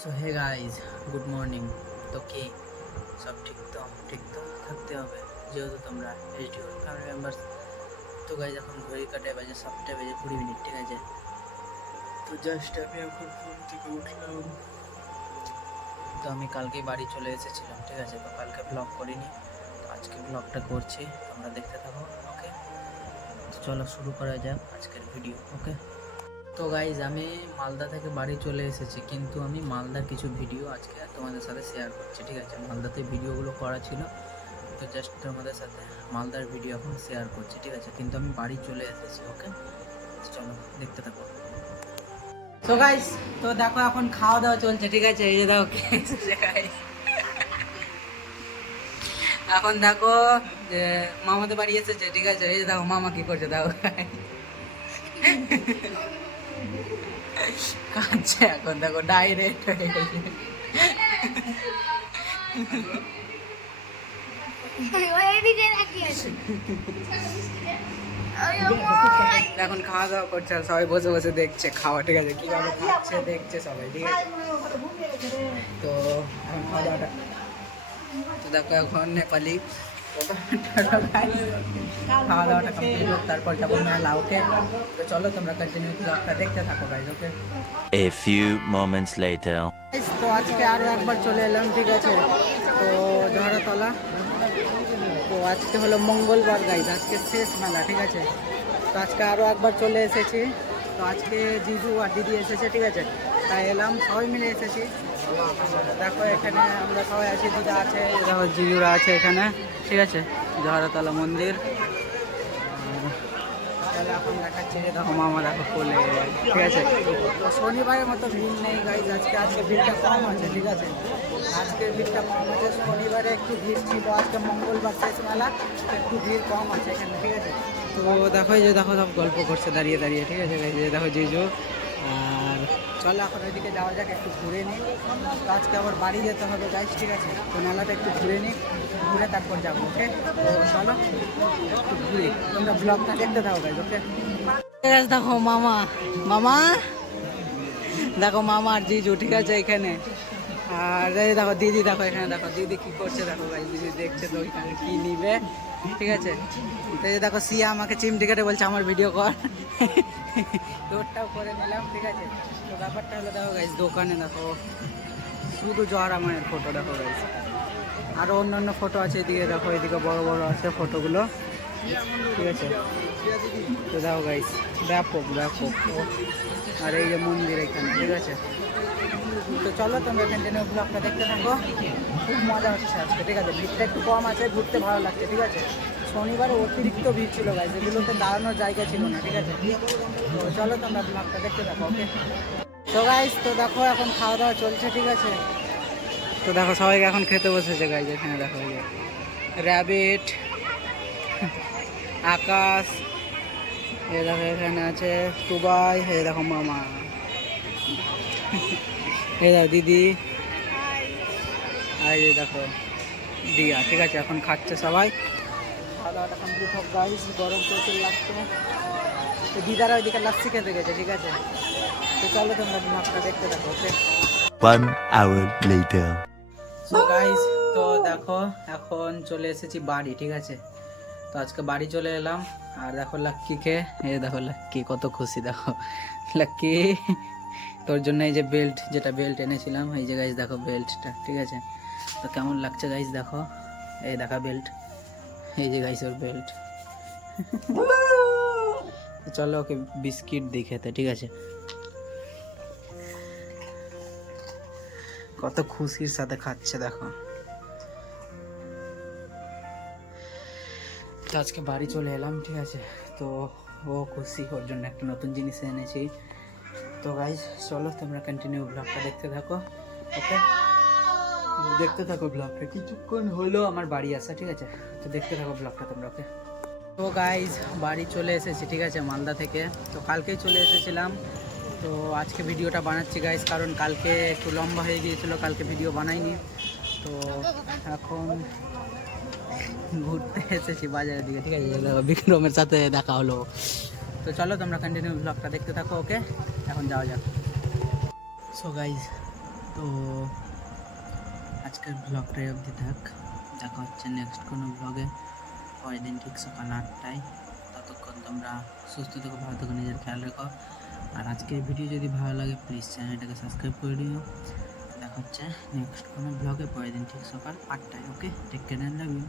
So hey guys, good morning. তো কি সব ঠিক তো থাকতে হবে, যেহেতু তোমরা এইচডিওর ফ্যামিলি মেম্বার্স। তো গাইজ এখন ঘড়ি কাটে বাজে 7:20, ঠিক আছে। তো জাস্ট আমি এখন ঘুম থেকে উঠলাম। তো আমি কালকেই বাড়ি চলে এসেছিলাম, ঠিক আছে। তো কালকে ব্লগ করিনি, তো আজকে ব্লগটা করছি, তোমরা দেখতে থাকো। ওকে, তো চলো শুরু করা যাক আজকের ভিডিও। ওকে, তো গাইজ আমি মালদা থেকে বাড়ি চলে এসেছি, কিন্তু আমি মালদার কিছু ভিডিও আজকে তোমাদের সাথে শেয়ার করছি, ঠিক আছে। মালদাতে ভিডিওগুলো করা ছিল, তো জাস্ট তোমাদের সাথে মালদার ভিডিও এখন শেয়ার করছি, ঠিক আছে। কিন্তু আমি বাড়ি চলে এসেছি। ওকে, চলো দেখতে থাকো। তো গাইজ, তো দেখো এখন খাওয়া দাওয়া চলছে, ঠিক আছে। এই যে দেখো কে এসেছে গাইজ। এখন দেখো যে মামাদের বাড়ি এসেছে, ঠিক আছে। এই যে দেখো মামা কি করছে, দেখো কাঁদছে এখন, দেখো ডাইরেক্ট হয়ে গেছে। এখন খাওয়া দাওয়া করছে আর সবাই বসে বসে দেখছে খাওয়া, ঠিক আছে। কিভাবে খাচ্ছে দেখছে সবাই, ঠিক আছে। তো এখন খাওয়া দাওয়াটা, তো দেখো এখন নেপালি খাওয়া দাওয়াটা কমপ্লিট হোক, তারপর যাবো মেলা। ওকে, তো চলো তোমরা কন্টিনিউ ব্লগটা দেখতে থাকো guys. Okay, A few moments later. তো আজকে আরো একবার চলে এলাম, ঠিক আছে। তো ঝড়তলা, তো আজকে হলো মঙ্গলবার গাইজ, আজকে শেষ মেলা, ঠিক আছে। তো আজকে আরও একবার চলে এসেছি। তো আজকে জিজু আর দিদি এসেছে, ঠিক আছে। তাই এলাম, সবাই মিলে এসেছি। দেখো এখানে আমরা সবাই আছি, দিদা আছে, দেখো জিজুরা আছে এখানে, ঠিক আছে। ঝড়তলা মন্দির। তাহলে এখন দেখাচ্ছি যে দেখো মামা দেখো কোলে, ঠিক আছে। তো শনিবারের মতো ভিড় নেই গাইজ, আজকে ভিড়টা কম আছে, ঠিক আছে। আজকে ভিড়টা কম আছে, শনিবারে একটু ভিড় ছিল, আজকে মঙ্গলবার শেষ মেলা, একটু ভিড় কম আছে এখানে, ঠিক আছে। তো দেখো এই যে দেখো সব গল্প করছে দাঁড়িয়ে দাঁড়িয়ে, ঠিক আছে। এই যে দেখো জিজু। আর চলো এখন ওইদিকে যাওয়া যাক, একটু ঘুরে নিই। তো আজকে আবার বাড়ি যেতে হবে গাইজ, ঠিক আছে। তো মেলাটা একটু ঘুরে নিই, ঘুরে তারপর যাবো। ওকে, তো চলো একটু ঘুরি, তোমরা ব্লগটা দেখতে থাকো গাইজ। ওকে, দেখো মামা, মামা দেখো মামা আর জিজু, ঠিক আছে এখানে। আর এই দেখো দিদি, দেখো এখানে দেখো দিদি কি করছে, দেখো ভাই দিদি দেখছে তো ওইখানে কি নিবে, ঠিক আছে। তো এই দেখো সিয়া আমাকে চিমটি কেটে বলছে আমার ভিডিও কর, তোরটাও করে নিলাম, ঠিক আছে। তো ব্যাপারটা হলো দেখো গাইজ, দোকানে দেখো শুধু জহরা মায়ের ফটো, দেখো গাইজ। আরও অন্যান্য ফটো আছে, এদিকে দেখো, এদিকে বড় বড় আছে ফটোগুলো, ঠিক আছে। তো দেখো গাইজ, ব্যাপক ব্যাপক। আর এই যে মন্দির এখানে, ঠিক আছে। তো চলো তোমরা কন্টিনিউ ব্লগটা দেখতে থাকো, খুব মজা হচ্ছে আজকে, ঠিক আছে। ভিড়টা একটু কম আছে, ঘুরতে ভালো লাগছে, ঠিক আছে। শনিবারে অতিরিক্ত ভিড় ছিল গাইজ, এগুলোতে দাঁড়ানোর জায়গা ছিল না, ঠিক আছে। তো চলো তোমরা ব্লগটা দেখতে থাকো। ওকে, তো গাইজ, তো দেখো এখন খাওয়া দাওয়া চলছে, ঠিক আছে। তো দেখো সবাই এখন খেতে বসেছে গাইজ, এখানে দেখো এই যে র্যাবিট, আকাশ, এই দেখো এখানে আছে টুবাই, এই দেখো মামা, এই দেখো দিদি, আর এই দেখো দিয়া, ঠিক আছে। এখন খাচ্ছে সবাই, খাওয়া দাওয়াটা কমপ্লিট হোক গাইজ, গরম প্রচুর লাগছে। তো দিদারা ওইদিকে লাচ্ছি খেতে গেছে, ঠিক আছে। তো চলো তোমরা ব্লগটা দেখতে থাকো। ওকে, 1 hour later. সো গাইজ, তো দেখো এখন চলে এসেছি বাড়ি, ঠিক আছে। তো আজকে বাড়ি চলে এলাম, আর দেখো লাক্কিকে, এই দেখো লাক্কি কত খুশি, দেখো লাক্কি তোর জন্য এই যে বেল্ট, যেটা বেল্ট এনেছিলাম, এই যে গাইজ দেখো বেল্টটা, ঠিক আছে। তো কেমন লাগছে গাইজ দেখো, এই দেখা বেল্ট, এই যে গাইজ ওর বেল্ট। চলো ওকে বিস্কিট দিই খেতে, ঠিক আছে। কত খুশির সাথে খাচ্ছে দেখো। তো আজকে বাড়ি চলে এলাম, ঠিক আছে। তো ও খুশি, ওর জন্য একটা নতুন জিনিস এনেছি। তো গাইজ চলো তোমরা কন্টিনিউ ব্লগটা দেখতে থাকো। ওকে, দেখতে থাকো ব্লগটা, কিছুক্ষণ হলো আমার বাড়ি আসা, ঠিক আছে। তো দেখতে থাকো ব্লগটা তোমরা। ওকে, তো গাইজ বাড়ি চলে এসেছি, ঠিক আছে, মালদা থেকে। তো কালকেই চলে এসেছিলাম, তো আজকে ভিডিওটা বানাচ্ছি গাইজ, কারণ কালকে একটু লম্বা হয়ে গিয়েছিল, কালকে ভিডিও বানাইনি। তো এখন ঘুরতে এসেছি বাজারের দিকে, ঠিক আছে। বিক্রমের সাথে দেখা হলো। তো চলো তোমরা কন্টিনিউ ব্লগটা দেখতে থাকো। ওকে, এখন যাওয়া যাক। সো গাইজ তো আজকের ব্লগটাই অবধি থাক, দেখা হচ্ছে নেক্সট কোনো ব্লগে পরের দিন ঠিক সকাল 8টায়। ততক্ষণ তোমরা সুস্থ থেকো, ভালো থেকো, নিজের খেয়াল রেখো। আর আজকের ভিডিও যদি ভালো লাগে প্লিজ চ্যানেলটাকে সাবস্ক্রাইব করে দিও। দেখা হচ্ছে নেক্সট কোনো ব্লগে পরের দিন ঠিক সকাল 8টায়। Okay, take care and love you.